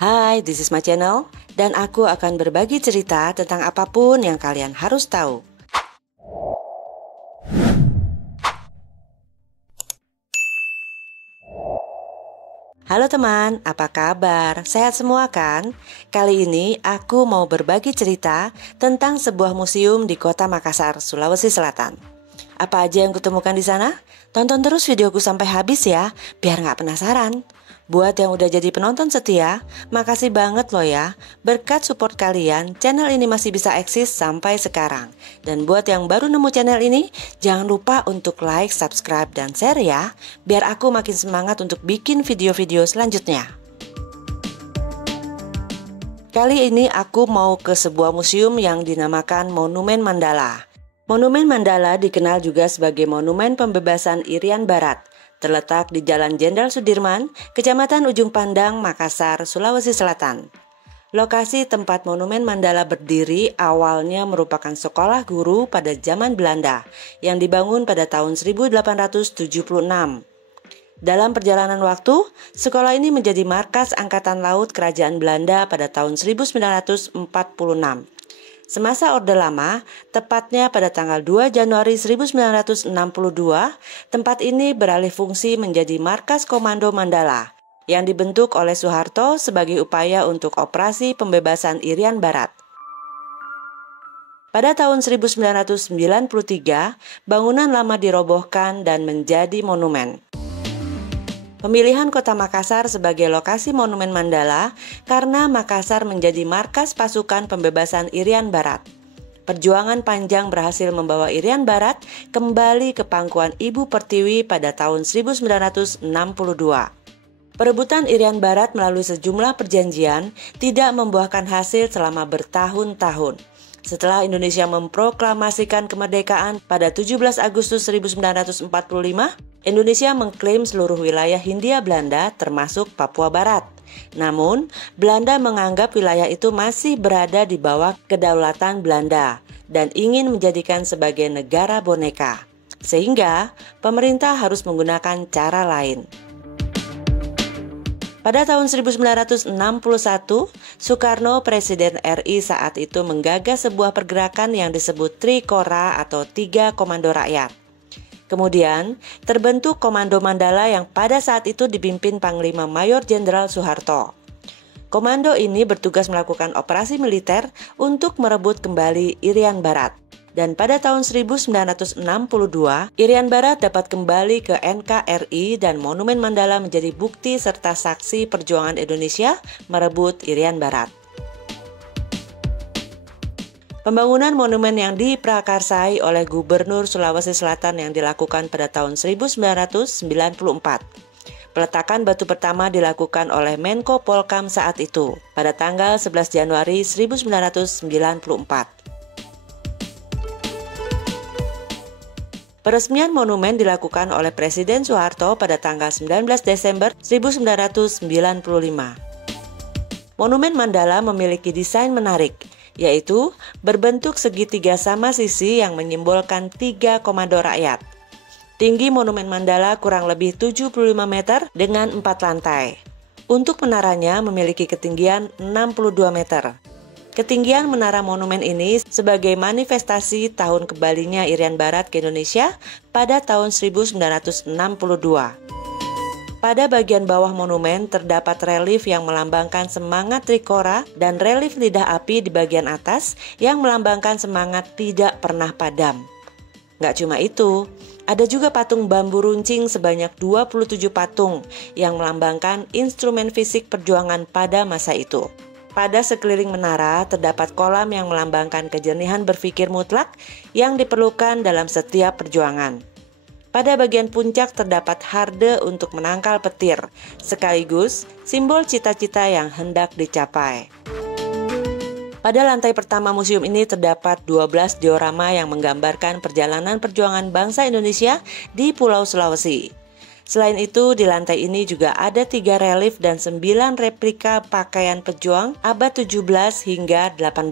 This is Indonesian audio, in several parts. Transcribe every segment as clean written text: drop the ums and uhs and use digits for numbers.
Hai, this is my channel, dan aku akan berbagi cerita tentang apapun yang kalian harus tahu. Halo teman, apa kabar? Sehat semua kan? Kali ini aku mau berbagi cerita tentang sebuah museum di kota Makassar, Sulawesi Selatan. Apa aja yang kutemukan di sana? Tonton terus videoku sampai habis ya, biar nggak penasaran. Buat yang udah jadi penonton setia, makasih banget loh ya. Berkat support kalian, channel ini masih bisa eksis sampai sekarang. Dan buat yang baru nemu channel ini, jangan lupa untuk like, subscribe, dan share ya, biar aku makin semangat untuk bikin video-video selanjutnya. Kali ini aku mau ke sebuah museum yang dinamakan Monumen Mandala. Monumen Mandala dikenal juga sebagai Monumen Pembebasan Irian Barat. Terletak di Jalan Jenderal Sudirman, Kecamatan Ujung Pandang, Makassar, Sulawesi Selatan. Lokasi tempat Monumen Mandala berdiri awalnya merupakan sekolah guru pada zaman Belanda yang dibangun pada tahun 1876. Dalam perjalanan waktu, sekolah ini menjadi markas Angkatan Laut Kerajaan Belanda pada tahun 1946. Semasa Orde Lama, tepatnya pada tanggal 2 Januari 1962, tempat ini beralih fungsi menjadi markas Komando Mandala yang dibentuk oleh Soeharto sebagai upaya untuk operasi pembebasan Irian Barat. Pada tahun 1993, bangunan lama dirobohkan dan menjadi monumen. Pemilihan kota Makassar sebagai lokasi Monumen Mandala karena Makassar menjadi markas pasukan pembebasan Irian Barat. Perjuangan panjang berhasil membawa Irian Barat kembali ke pangkuan Ibu Pertiwi pada tahun 1962. Perebutan Irian Barat melalui sejumlah perjanjian tidak membuahkan hasil selama bertahun-tahun. Setelah Indonesia memproklamasikan kemerdekaan pada 17 Agustus 1945, Indonesia mengklaim seluruh wilayah Hindia Belanda termasuk Papua Barat. Namun, Belanda menganggap wilayah itu masih berada di bawah kedaulatan Belanda dan ingin menjadikan sebagai negara boneka. Sehingga, pemerintah harus menggunakan cara lain. Pada tahun 1961, Soekarno, Presiden RI saat itu menggagas sebuah pergerakan yang disebut Trikora atau Tiga Komando Rakyat. Kemudian, terbentuk Komando Mandala yang pada saat itu dipimpin Panglima Mayor Jenderal Soeharto. Komando ini bertugas melakukan operasi militer untuk merebut kembali Irian Barat. Dan pada tahun 1962, Irian Barat dapat kembali ke NKRI dan Monumen Mandala menjadi bukti serta saksi perjuangan Indonesia merebut Irian Barat. Pembangunan monumen yang diprakarsai oleh Gubernur Sulawesi Selatan yang dilakukan pada tahun 1994. Peletakan batu pertama dilakukan oleh Menko Polkam saat itu, pada tanggal 11 Januari 1994. Peresmian monumen dilakukan oleh Presiden Soeharto pada tanggal 19 Desember 1995. Monumen Mandala memiliki desain menarik, yaitu berbentuk segitiga sama sisi yang menyimbolkan tiga komando rakyat. Tinggi Monumen Mandala kurang lebih 75 meter dengan 4 lantai. Untuk menaranya memiliki ketinggian 62 meter. Ketinggian menara monumen ini sebagai manifestasi tahun kembalinya Irian Barat ke Indonesia pada tahun 1962. Pada bagian bawah monumen terdapat relief yang melambangkan semangat Trikora dan relief lidah api di bagian atas yang melambangkan semangat tidak pernah padam. Nggak cuma itu, ada juga patung bambu runcing sebanyak 27 patung yang melambangkan instrumen fisik perjuangan pada masa itu. Pada sekeliling menara terdapat kolam yang melambangkan kejernihan berpikir mutlak yang diperlukan dalam setiap perjuangan. Pada bagian puncak terdapat harde untuk menangkal petir, sekaligus simbol cita-cita yang hendak dicapai. Pada lantai pertama museum ini terdapat 12 diorama yang menggambarkan perjalanan perjuangan bangsa Indonesia di Pulau Sulawesi. Selain itu, di lantai ini juga ada 3 relief dan 9 replika pakaian pejuang abad 17 hingga 18.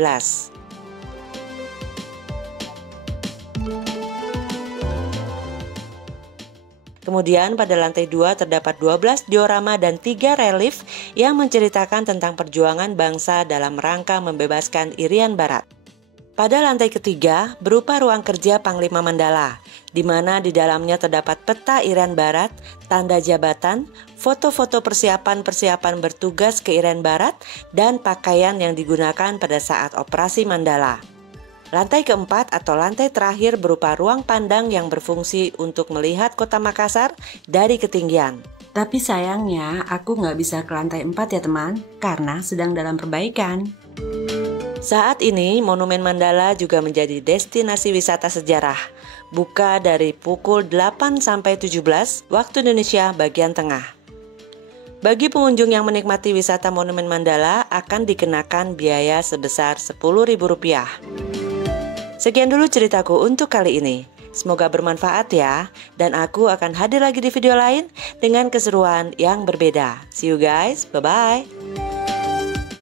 Kemudian pada lantai 2 terdapat 12 diorama dan 3 relief yang menceritakan tentang perjuangan bangsa dalam rangka membebaskan Irian Barat. Pada lantai ketiga berupa ruang kerja Panglima Mandala, di mana di dalamnya terdapat peta Irian Barat, tanda jabatan, foto-foto persiapan bertugas ke Irian Barat, dan pakaian yang digunakan pada saat operasi Mandala. Lantai keempat atau lantai terakhir berupa ruang pandang yang berfungsi untuk melihat kota Makassar dari ketinggian. Tapi sayangnya aku nggak bisa ke lantai 4 ya teman, karena sedang dalam perbaikan. Saat ini Monumen Mandala juga menjadi destinasi wisata sejarah. Buka dari pukul 8 sampai 17 waktu Indonesia bagian tengah. Bagi pengunjung yang menikmati wisata Monumen Mandala akan dikenakan biaya sebesar Rp10.000. Sekian dulu ceritaku untuk kali ini. Semoga bermanfaat ya. Dan aku akan hadir lagi di video lain dengan keseruan yang berbeda. See you guys, bye-bye.